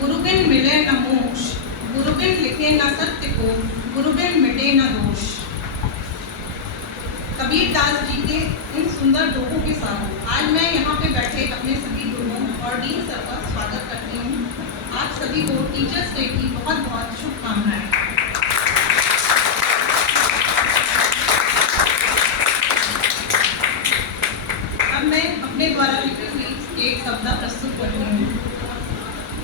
गुरु बिन मिले न मोक्ष, गुरु बिन लिखे न सत्य को, गुरु बिन मिटे न दोष। कबीर दास जी के इन सुंदर दोहों के साथ आज मैं यहाँ पे बैठे अपने सभी गुरुओं और डीन सर का स्वागत करती हूँ। आप सभी को टीचर्स डे की बहुत बहुत शुभकामनाएं। अब मैं अपने द्वारा लिखी हुई एक कविता प्रस्तुत करती हूँ।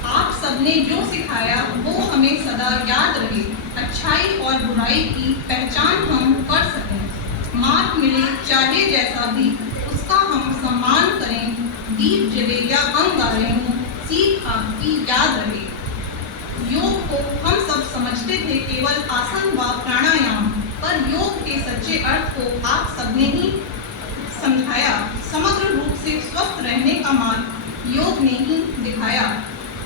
आप सबने जो सिखाया वो हमें सदा याद रहे, अच्छाई और बुराई की पहचान हम कर सकें। मार्ग मिले चाहे जैसा भी उसका हम सम्मान करें, दीप जले या अंगारे हों सीख आपकी याद रहे। योग को हम सब समझते थे केवल आसन व प्राणायाम, पर योग के सच्चे अर्थ को आप सबने ही समझाया। समग्र रूप से स्वस्थ रहने का मार्ग योग ने ही दिखाया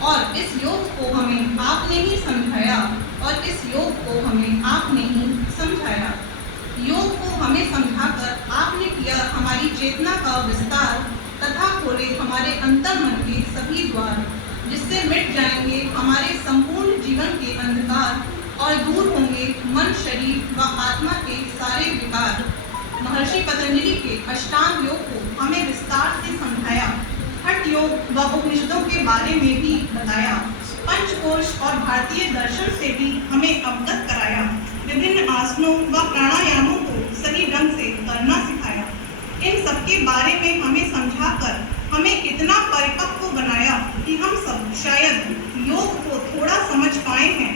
और इस योग को हमें आपने ही समझाया और इस योग को हमें आपने ही समझाया। योग को हमें समझाकर आपने किया हमारी चेतना का विस्तार तथा खोले हमारे अंतर्मन के सभी द्वार, जिससे मिट जाएंगे हमारे संपूर्ण जीवन के अंधकार और दूर होंगे मन, शरीर व आत्मा के सारे विकार। महर्षि पतंजलि के अष्टांग योग को हमें विस्तार से समझाया, हठ योग व उपनिषदों के बारे में भी बताया, पंचकोश और भारतीय दर्शन से भी हमें अवगत कराया, विभिन्न आसनों व प्राणायामों को सही ढंग से करना सिखाया। इन सबके बारे में हमें समझाकर हमें इतना परिपक्व बनाया कि हम सब शायद योग को थोड़ा समझ पाए हैं,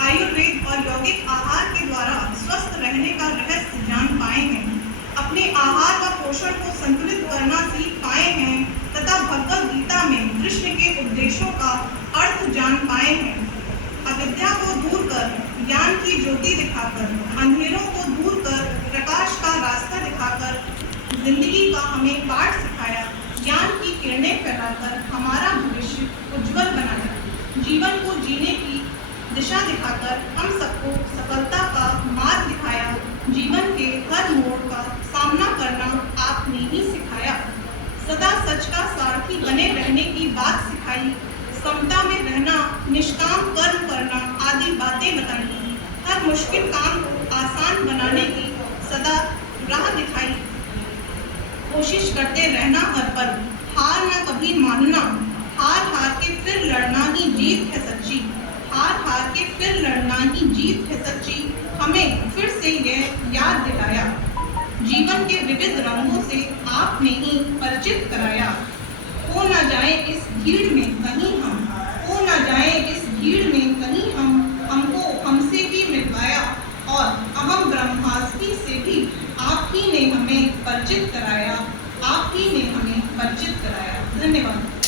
आयुर्वेद और यौगिक आहार के द्वारा स्वस्थ रहने का रहस्य जान पाए हैं, अपने आहार व पोषण को संतुलित करना सीख पाए हैं तथा भगवद गीता में कृष्ण के उपदेशों का अर्थ जान पाए हैं। अविद्या को दूर कर ज्ञान की ज्योति दिखाकर, अंधेरों को दूर कर प्रकाश का रास्ता दिखाकर जिंदगी का हमें पाठ सिखाया, ज्ञान की किरणें फैलाकर हमारा भविष्य उज्जवल बनाया, जीवन को जीने की दिशा दिखाकर हम सबको सफलता का मार्ग दिखाया, जीवन के हर मोड़ का सामना करना आपने ही सिखाया, सदा सच का सारथी बने रहने की बात सिखाई, समता में रहना, निष्काम कर्म करना आदि बातें बताई, हर मुश्किल काम को आसान बनाने की सदा राह दिखाई, कोशिश करते रहना हर पल, हार न कभी मानना, हार हार के फिर लड़ना ही जीत है सच्ची, हार हार के फिर लड़ना ही जीत है सच्ची, हमें फिर से यह याद दिलाया, जीवन के विविध रंगों से आपने ही परिचित कराया। हो न जाए इस भीड़ में कहीं हम, हो न जाए इस भीड़ में कहीं हम, हमको हमसे भी मिलवाया और अहम ब्रह्मास्मि से भी आप ही ने हमें परिचित कराया, आप ही ने हमें परिचित कराया। धन्यवाद।